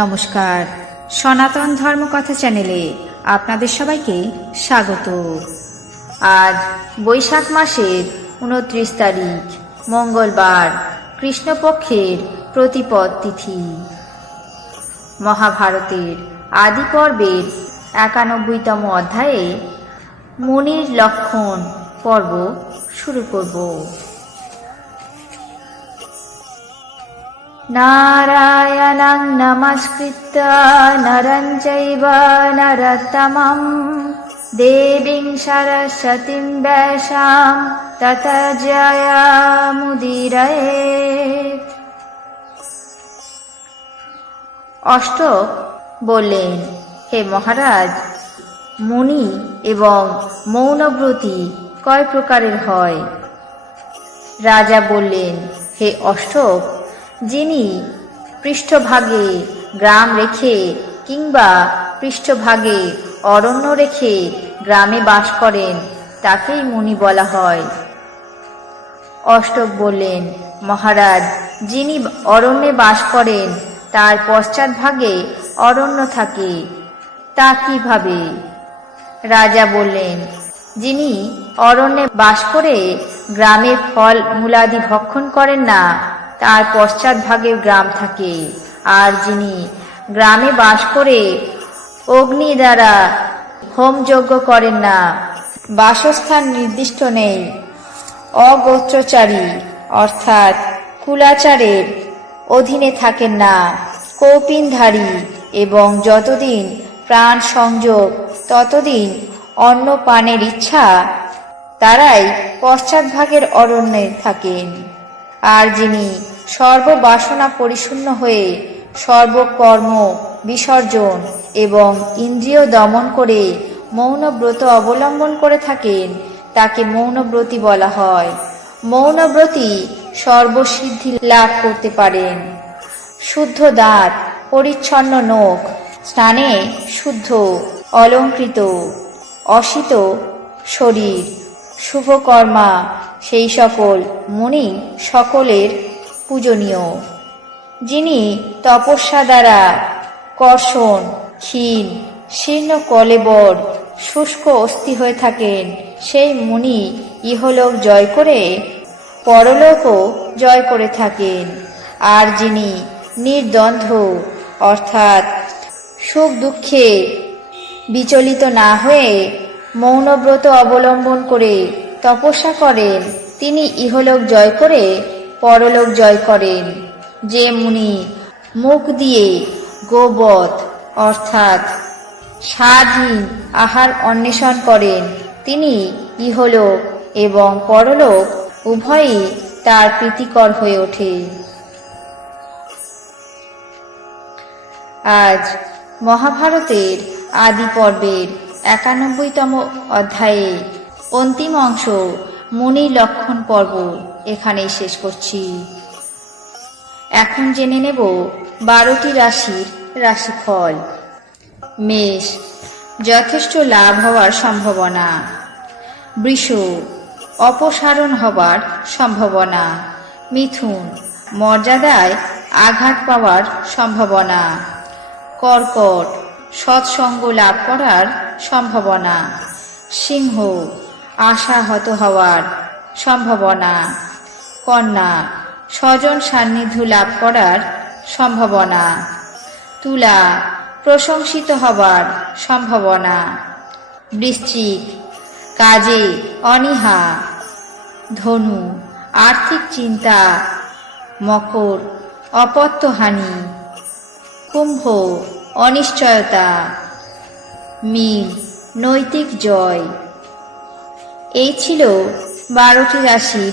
নমস্কার। সনাতন ধর্মকথা চ্যানেলে আপনাদের সবাইকে স্বাগত। আজ বৈশাখ মাসের উনত্রিশ তারিখ, মঙ্গলবার, কৃষ্ণপক্ষের প্রতিপদ তিথি। মহাভারতের আদি পর্বের একানব্বইতম অধ্যায়ে মনির লক্ষণ পর্ব শুরু করব। नारायणं नमस्कृत्य नरं चैव नरतमं देवीं सरस्वतीं वैशां तत जयामुदीरयेत् অষ্টক বললেন হে মহারাজ মুনি এবং মৌনব্রতী কয় প্রকারের হয় রাজা বললেন হে অষ্টক যিনি পৃষ্ঠভাগে গ্রাম রেখে কিংবা পৃষ্ঠভাগে অরণ্য রেখে গ্রামে বাস করেন, তাকেই মুনি বলা হয়। অষ্টক বললেন, মহারাজ, যিনি অরণ্যে বাস করেন, তার পশ্চাৎভাগে অরণ্য থাকে, তা কীভাবে? রাজা বললেন, যিনি অরণ্যে বাস করে গ্রামে ফল মূলাদি ভক্ষণ করেন না তার পশ্চাৎ ভাগে গ্রাম থাকে। আর যিনি গ্রামে বাস করে, অগ্নি দ্বারা হোমযজ্ঞ করেন না। বাসস্থান নির্দিষ্ট নেই। অগোত্রচারী, অর্থাৎ কুলাচারের অধীনে থাকেন না। কৌপিনধারী এবং যতদিন প্রাণ সংযোগ, ততদিন অন্ন পানের ইচ্ছা, তারাই পশ্চাৎভাগের অরণ্যে থাকেন। আর যিনি সর্ববাসনা পরিশূন্য হয়ে সর্বকর্ম বিসর্জন এবং ইন্দ্রিয় দমন করে মৌনব্রত অবলম্বন করে থাকেন, তাকে মৌনব্রতী বলা হয়। মৌনব্রতী সর্বসিদ্ধি লাভ করতে পারেন। শুদ্ধ দাঁত, পরিচ্ছন্ন নখ, স্নানে শুদ্ধ, অলঙ্কৃত অসিত শরীর, শুভকর্মা, সেই সকল মুনি সকলের পূজনীয়, যিনি তপস্যা দ্বারা কর্ষণ, ক্ষীণ, শীর্ণ কলেবর শুষ্ক অস্থি হয়ে থাকেন। সেই মুনি ইহলোক জয় করে পরলোকও জয় করে থাকেন। আর যিনি নির্দ্বন্দ্ব, অর্থাৎ সুখ দুঃখে বিচলিত না হয়ে মৌনব্রত অবলম্বন করে তপস্যা করেন, তিনি ইহলোক জয় করে পরলোক জয় করেন। যে মুনি মুখ দিয়ে গোবধ অর্থাৎ স্বাধীন আহার অন্বেষণ করেন, তিনি ইহলোক এবং পরলোক উভয়ই তার প্রীতিকর হয়ে ওঠে। আজ মহাভারতের আদি পর্বের একানব্বইতম অধ্যায়ে অন্তিম অংশ মুনি লক্ষণ পর্ব। এখানেই শেষ করছি। এখন জেনে নেব বারোটি রাশির রাশিফল। মেষ, যথেষ্ট লাভ হওয়ার সম্ভাবনা। বৃষ, অপসারণ হবার সম্ভাবনা। মিথুন, মর্যাদায় আঘাত পাওয়ার সম্ভাবনা। কর্কট, সৎসঙ্গ লাভ করার সম্ভাবনা। সিংহ, আশাহত হওয়ার সম্ভাবনা। কন্যা, স্বজন সান্নিধ্য লাভ করার সম্ভাবনা। তুলা, প্রশংসিত হবার সম্ভাবনা। বৃশ্চিক, কাজে অনীহা। ধনু, আর্থিক চিন্তা। মকর অপত্যহানি কুম্ভ, অনিশ্চয়তা। মিল নৈতিক জয়। এই ছিল বারোটি রাশির